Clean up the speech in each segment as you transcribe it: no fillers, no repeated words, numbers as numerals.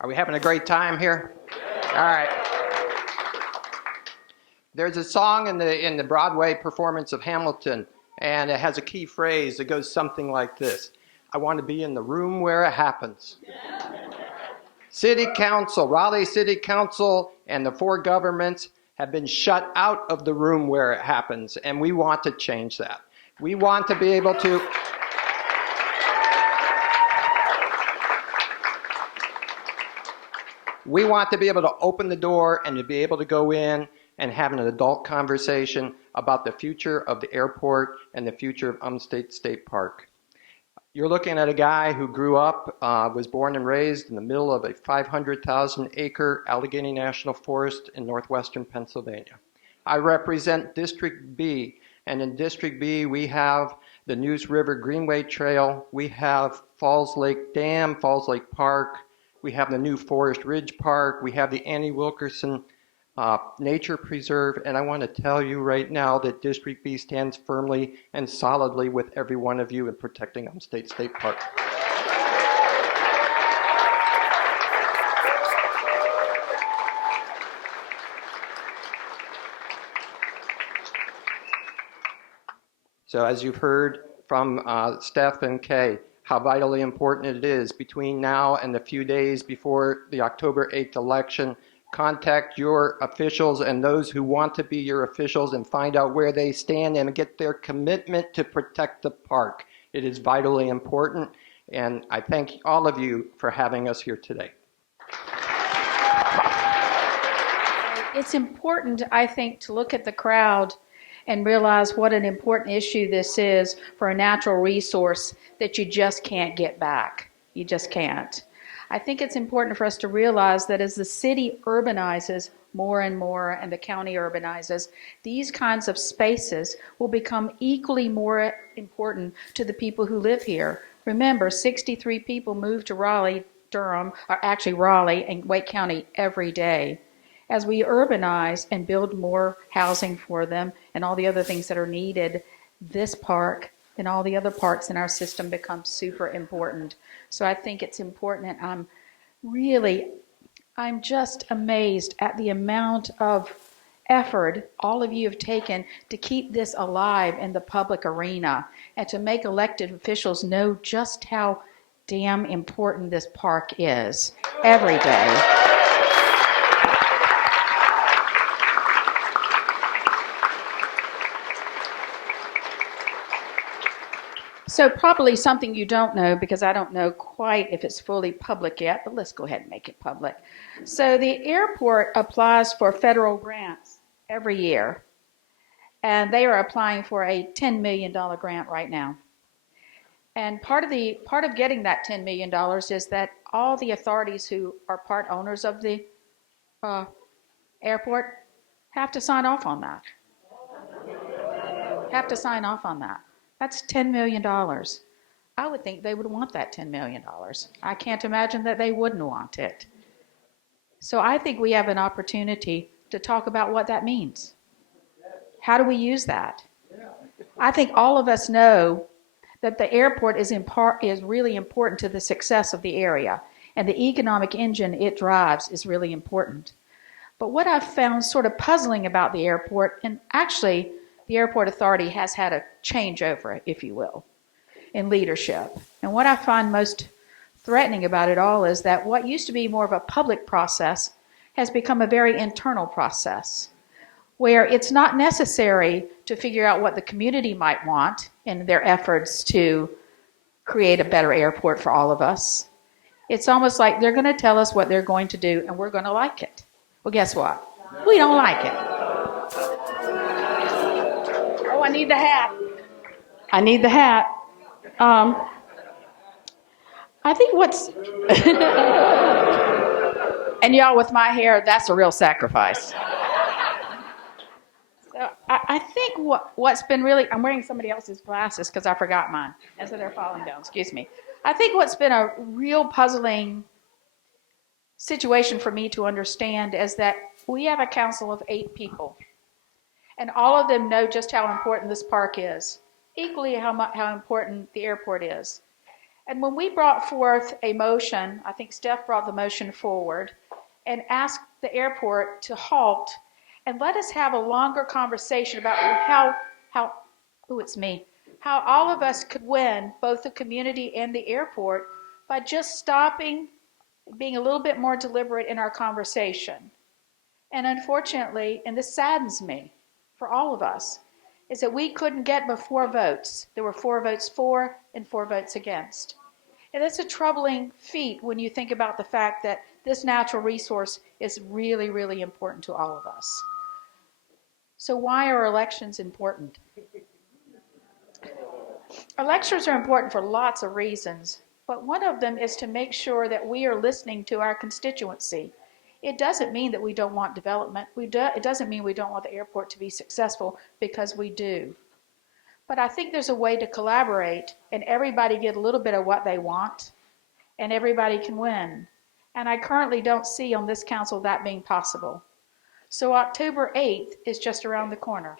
Are we having a great time here? All right. There's a song in the Broadway performance of Hamilton, and it has a key phrase that goes something like this: I want to be in the room where it happens. City Council, Raleigh City Council, and the four governments have been shut out of the room where it happens, and we want to change that. We want to be able to We want to be able to open the door and to be able to go in and have an adult conversation about the future of the airport and the future of Umstead State Park. You're looking at a guy who grew up, was born and raised in the middle of a 500,000 acre Allegheny National Forest in northwestern Pennsylvania. I represent District B, and in District B we have the Neuse River Greenway Trail, we have Falls Lake Dam, Falls Lake Park, we have the new Forest Ridge Park, we have the Annie Wilkerson Nature Preserve, and I want to tell you right now that District B stands firmly and solidly with every one of you in protecting Umstead State Park. So as you've heard from Steph and Kay, how vitally important it is between now and the few days before the October 8th election, contact your officials and those who want to be your officials and find out where they stand and get their commitment to protect the park. It is vitally important, and I thank all of you for having us here today. It's important, I think, to look at the crowd and realize what an important issue this is for a natural resource that you just can't get back. You just can't. I think it's important for us to realize that as the city urbanizes more and more and the county urbanizes, these kinds of spaces will become equally more important to the people who live here. Remember, 63 people move to Raleigh, Durham, or actually Raleigh and Wake County every day. As we urbanize and build more housing for them and all the other things that are needed, this park and all the other parks in our system become super important. So I think it's important, and I'm just amazed at the amount of effort all of you have taken to keep this alive in the public arena and to make elected officials know just how damn important this park is every day. So probably something you don't know, because I don't know quite if it's fully public yet, but let's go ahead and make it public. So the airport applies for federal grants every year, and they are applying for a $10 million grant right now. And part of getting that $10 million is that all the authorities who are part owners of the airport have to sign off on that. That's $10 million. I would think they would want that $10 million. I can't imagine that they wouldn't want it. So I think we have an opportunity to talk about what that means. How do we use that? I think all of us know that the airport is really important to the success of the area, and the economic engine it drives is really important. But what I've found sort of puzzling about the airport, and actually the airport authority has had a changeover, if you will, in leadership. And what I find most threatening about it all is that what used to be more of a public process has become a very internal process, where it's not necessary to figure out what the community might want in their efforts to create a better airport for all of us. It's almost like they're going to tell us what they're going to do, and we're going to like it. Well, guess what? We don't like it. Oh, I need the hat. I think what's... And y'all, with my hair, that's a real sacrifice. So I think what's been really... I'm wearing somebody else's glasses because I forgot mine. And so they're falling down. Excuse me. I think what's been a real puzzling situation for me to understand is that we have a council of 8 people. And all of them know just how important this park is, equally how important the airport is. And when we brought forth a motion, I think Steph brought the motion forward, and asked the airport to halt and let us have a longer conversation about how all of us could win, both the community and the airport, by just stopping, being a little bit more deliberate in our conversation. And unfortunately, and this saddens me for all of us, is that we couldn't get but 4 votes. There were 4 votes for and 4 votes against. And that's a troubling feat when you think about the fact that this natural resource is really, really important to all of us. So why are elections important? Elections are important for lots of reasons, but one of them is to make sure that we are listening to our constituency. It doesn't mean that we don't want development. It doesn't mean we don't want the airport to be successful, because we do. But I think there's a way to collaborate and everybody get a little bit of what they want, and everybody can win. And I currently don't see on this council that being possible. So October 8th is just around the corner.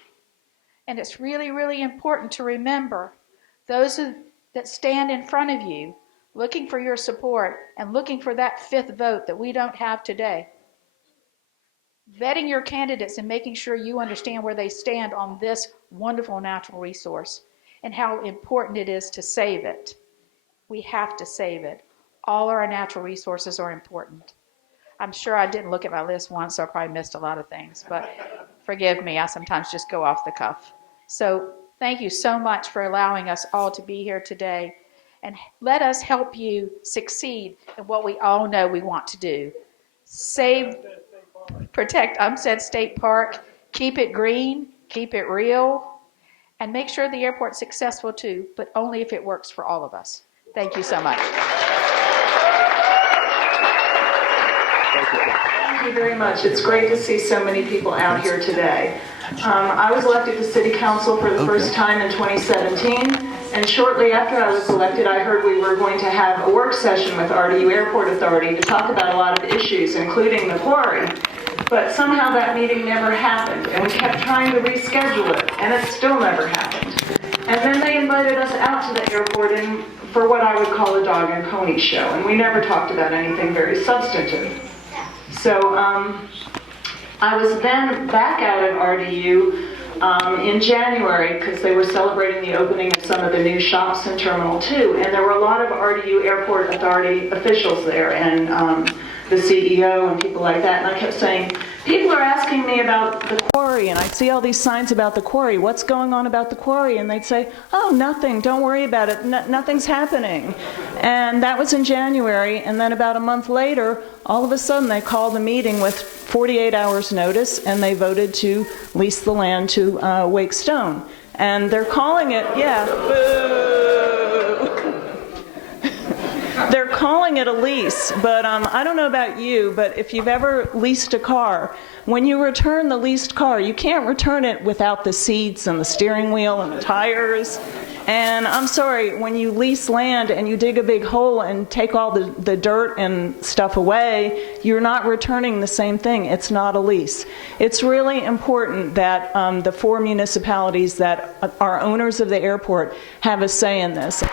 And it's really, really important to remember those that stand in front of you looking for your support and looking for that 5th vote that we don't have today. Vetting your candidates and making sure you understand where they stand on this wonderful natural resource and how important it is to save it. We have to save it. All our natural resources are important. I'm sure I didn't look at my list once, so I probably missed a lot of things, but forgive me, I sometimes just go off the cuff. So thank you so much for allowing us all to be here today, and let us help you succeed in what we all know we want to do. Save, protect Umstead State Park, keep it green, keep it real, and make sure the airport's successful too, but only if it works for all of us. Thank you so much. Thank you very much. It's great to see so many people out here today. I was elected to City Council for the first time in 2017, and shortly after I was elected, I heard we were going to have a work session with RDU Airport Authority to talk about a lot of issues, including the quarry. But somehow that meeting never happened, and we kept trying to reschedule it, and it still never happened. And then they invited us out to the airport for what I would call a dog and pony show, and we never talked about anything very substantive. So I was then back out at RDU in January because they were celebrating the opening of some of the new shops in Terminal 2, and there were a lot of RDU Airport Authority officials there, and the CEO and people like that, and I kept saying, people are asking me about the quarry, and I see all these signs about the quarry. What's going on about the quarry? And they'd say, oh, nothing, don't worry about it, nothing's happening. And that was in January, and then about a month later, all of a sudden they called a meeting with 48 hours notice, and they voted to lease the land to Wake Stone. And they're calling it, they're calling it a lease, but I don't know about you, but if you've ever leased a car, when you return the leased car, you can't return it without the seats and the steering wheel and the tires. And I'm sorry, when you lease land and you dig a big hole and take all the dirt and stuff away, you're not returning the same thing. It's not a lease. It's really important that the 4 municipalities that are owners of the airport have a say in this.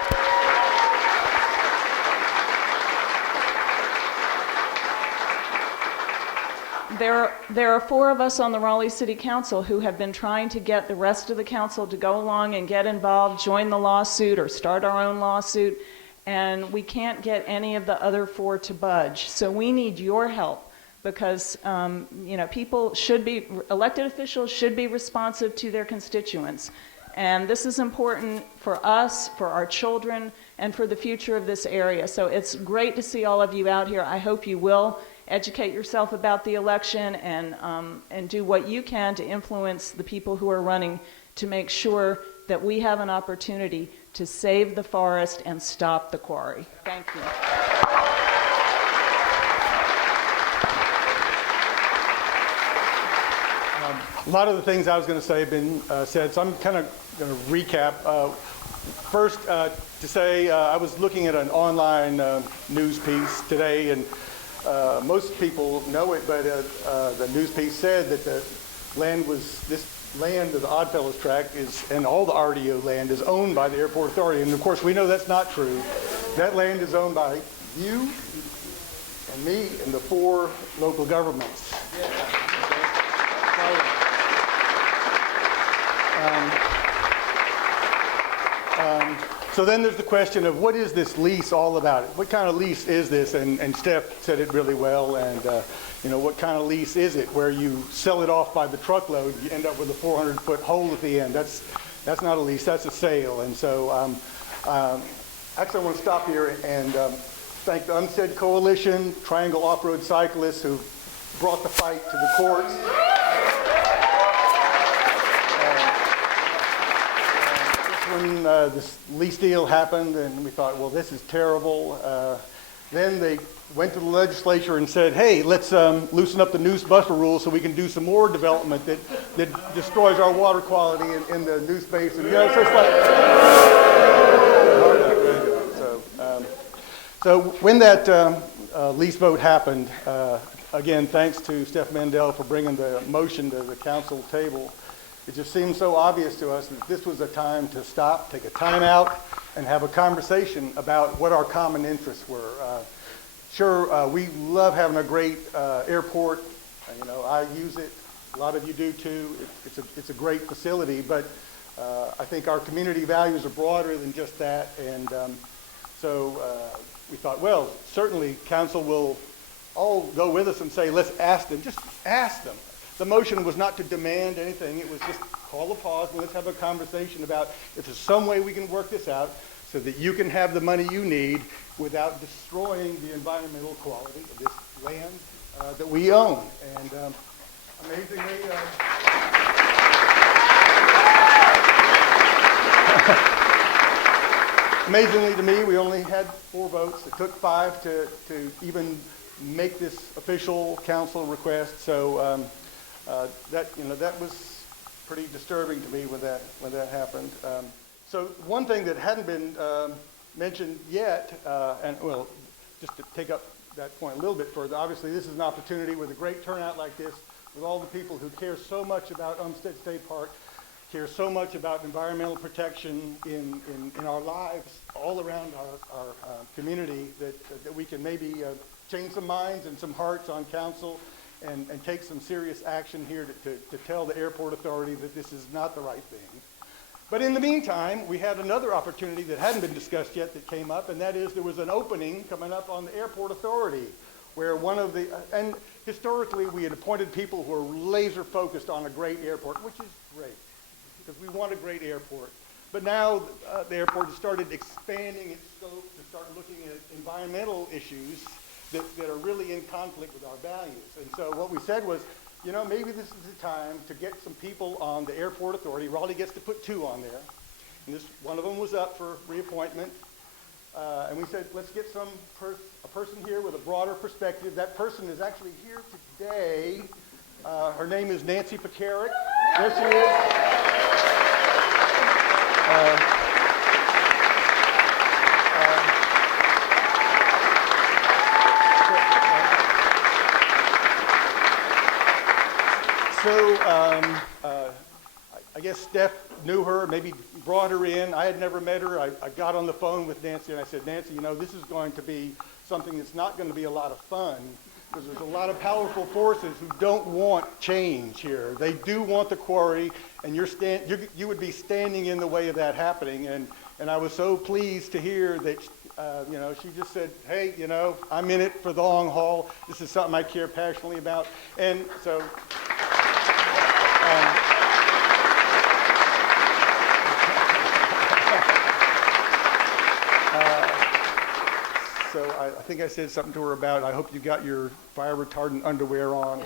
There are 4 of us on the Raleigh City Council who have been trying to get the rest of the council to go along and get involved, join the lawsuit, or start our own lawsuit, and we can't get any of the other 4 to budge. So we need your help because people should be, elected officials should be responsive to their constituents. And this is important for us, for our children, and for the future of this area. So it's great to see all of you out here. I hope you will educate yourself about the election and do what you can to influence the people who are running to make sure that we have an opportunity to save the forest and stop the quarry. Thank you. A lot of the things I was going to say have been said, so I'm kind of going to recap. First, to say I was looking at an online news piece today, and most people know it, but the news piece said that this land of the Oddfellows tract and all the RDO land is owned by the Airport Authority, and of course we know that's not true. That land is owned by you and me and the 4 local governments. So then there's the question of what is this lease all about? What kind of lease is this? And Steph said it really well. And what kind of lease is it? Where you sell it off by the truckload, you end up with a 400-foot hole at the end. That's not a lease. That's a sale. And so actually, I want to stop here and thank the Umstead Coalition, Triangle Off-Road Cyclists, who brought the fight to the courts. When this lease deal happened, and we thought, well, this is terrible. Then they went to the legislature and said, hey, let's loosen up the noose buffer rule so we can do some more development that destroys our water quality in the noose basin. So it's like, so when that lease vote happened, again, thanks to Steph Mandel for bringing the motion to the council table. It just seemed so obvious to us that this was a time to stop, take a time out, and have a conversation about what our common interests were. We love having a great airport. I use it. A lot of you do too. It's a great facility, but I think our community values are broader than just that. And so we thought, well, certainly council will all go with us and say, let's ask them. Just ask them. The motion was not to demand anything. It was just call a pause and let's have a conversation about if there's some way we can work this out so that you can have the money you need without destroying the environmental quality of this land that we own. And amazingly to me, we only had 4 votes. It took 5 to even make this official council request. So that was pretty disturbing to me when that happened. So one thing that hadn't been mentioned yet, just to take up that point a little bit further, obviously this is an opportunity with a great turnout like this, with all the people who care so much about Umstead State Park, care so much about environmental protection in our lives all around our community, that we can maybe change some minds and some hearts on council and take some serious action here to tell the airport authority that this is not the right thing. But in the meantime, we had another opportunity that hadn't been discussed yet that came up, and that is there was an opening coming up on the airport authority where and historically we had appointed people who are laser focused on a great airport, which is great because we want a great airport. But now the airport has started expanding its scope to start looking at environmental issues that are really in conflict with our values. And so what we said was, maybe this is the time to get some people on the airport authority. Raleigh gets to put 2 on there. And one of them was up for reappointment. And we said, let's get a person here with a broader perspective. That person is actually here today. Her name is Nancy Pekarik. There she is. I guess Steph knew her, maybe brought her in. I had never met her. I got on the phone with Nancy and I said, Nancy, this is going to be something that's not going to be a lot of fun because there's a lot of powerful forces who don't want change here. They do want the quarry, and you would be standing in the way of that happening. And I was so pleased to hear that she just said, hey, I'm in it for the long haul. This is something I care passionately about. And so I think I said something to her about, I hope you got your fire retardant underwear on.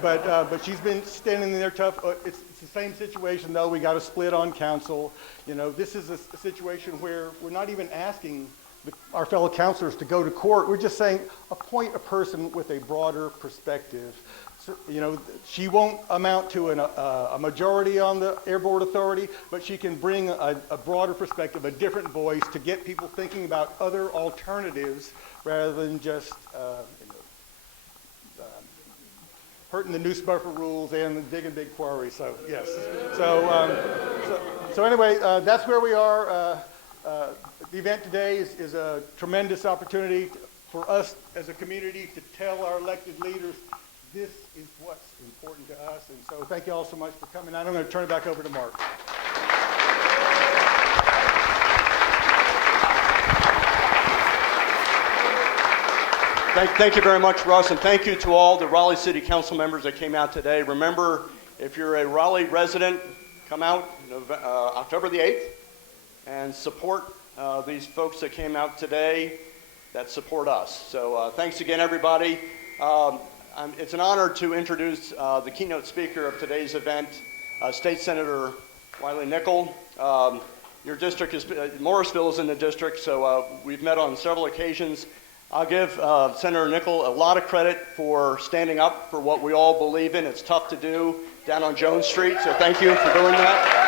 But she's been standing there tough. It's the same situation, though. We got a split on council. This is a situation where we're not even asking our fellow councilors to go to court. We're just saying appoint a person with a broader perspective. So, she won't amount to a majority on the Airport Authority, but she can bring a broader perspective, a different voice to get people thinking about other alternatives rather than just hurting the noose buffer rules and digging big quarries. So yes. So anyway, that's where we are. The event today is a tremendous opportunity for us as a community to tell our elected leaders this is what's important to us. And so thank you all so much for coming. I'm going to turn it back over to Mark. Thank you very much, Russ, and thank you to all the Raleigh City Council members that came out today. Remember, if you're a Raleigh resident, come out October the 8th and support these folks that came out today that support us. So thanks again, everybody. It's an honor to introduce the keynote speaker of today's event, State Senator Wiley Nickel. Your district is, Morrisville is in the district, so we've met on several occasions. I'll give Senator Nickel a lot of credit for standing up for what we all believe in. It's tough to do down on Jones Street, so thank you for doing that.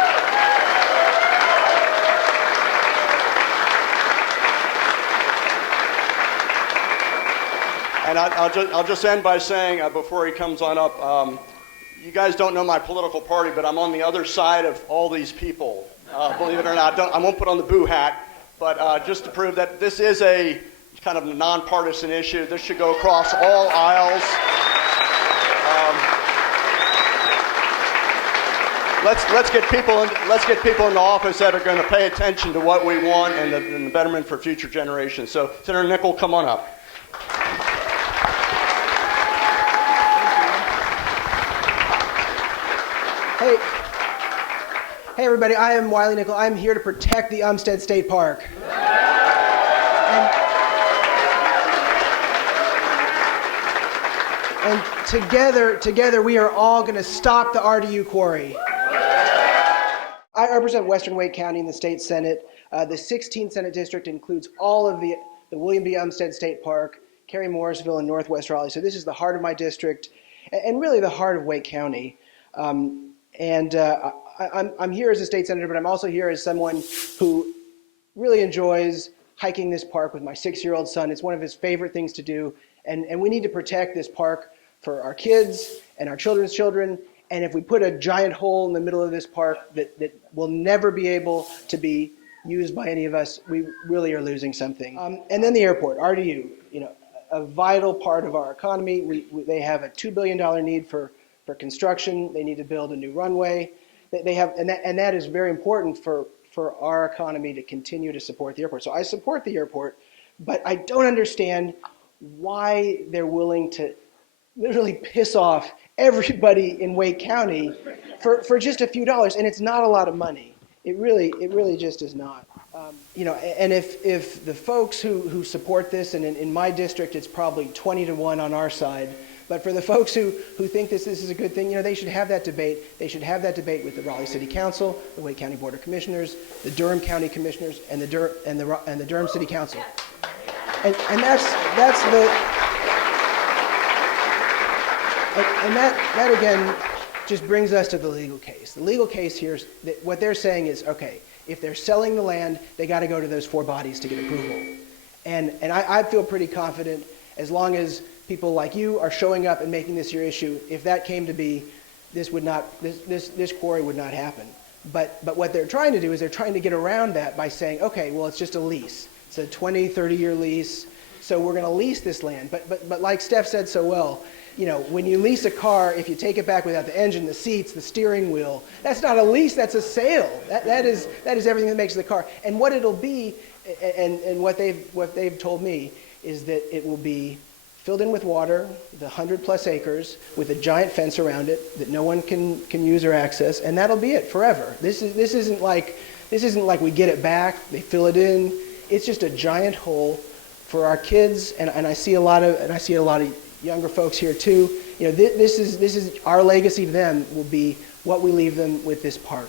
And I'll just end by saying, before he comes on up, you guys don't know my political party, but I'm on the other side of all these people, believe it or not. I won't put on the boo hat, but just to prove that this is a kind of a nonpartisan issue. This should go across all aisles. Let's get people in the office that are going to pay attention to what we want and the betterment for future generations. So, Senator Nickel, come on up. Hey everybody, I am Wiley Nickel. I'm here to protect the Umstead State Park. And together we are all going to stop the RDU Quarry. I represent Western Wake County in the state Senate. The 16th Senate District includes all of the William B. Umstead State Park, Cary Morrisville, and Northwest Raleigh. So this is the heart of my district and really the heart of Wake County. I'm here as a state senator, but I'm also here as someone who really enjoys hiking this park with my 6-year-old son. It's one of his favorite things to do, and we need to protect this park for our kids and our children's children. And if we put a giant hole in the middle of this park that will never be able to be used by any of us, we really are losing something. And then the airport, RDU, a vital part of our economy. They have a $2 billion need for construction. They need to build a new runway. They have, and that is very important for our economy to continue to support the airport. So I support the airport, but I don't understand why they're willing to literally piss off everybody in Wake County for just a few dollars, and it's not a lot of money. It really just is not. And if the folks who support this, and in my district it's probably 20-1 on our side, but for the folks who think this is a good thing, they should have that debate. They should have that debate with the Raleigh City Council, the Wake County Board of Commissioners, the Durham County Commissioners, and the Durham City Council. And that again just brings us to the legal case. The legal case here is that what they're saying is, okay, if they're selling the land, they got to go to those 4 bodies to get approval. And I feel pretty confident, as long as people like you are showing up and making this your issue, if that came to be, this quarry would not happen. But what they're trying to do is they're trying to get around that by saying, okay, well, it's just a lease. It's a 20, 30-year lease, so we're going to lease this land. But like Steph said so well, when you lease a car, if you take it back without the engine, the seats, the steering wheel, that's not a lease, that's a sale. That is everything that makes the car. And what it'll be, and what they've told me, is that it will be filled in with water, the 100+ acres, with a giant fence around it that no one can use or access, and that'll be it forever. This isn't like we get it back, they fill it in. It's just a giant hole for our kids, and I see a lot of younger folks here too. This is our legacy to them will be what we leave them with this park.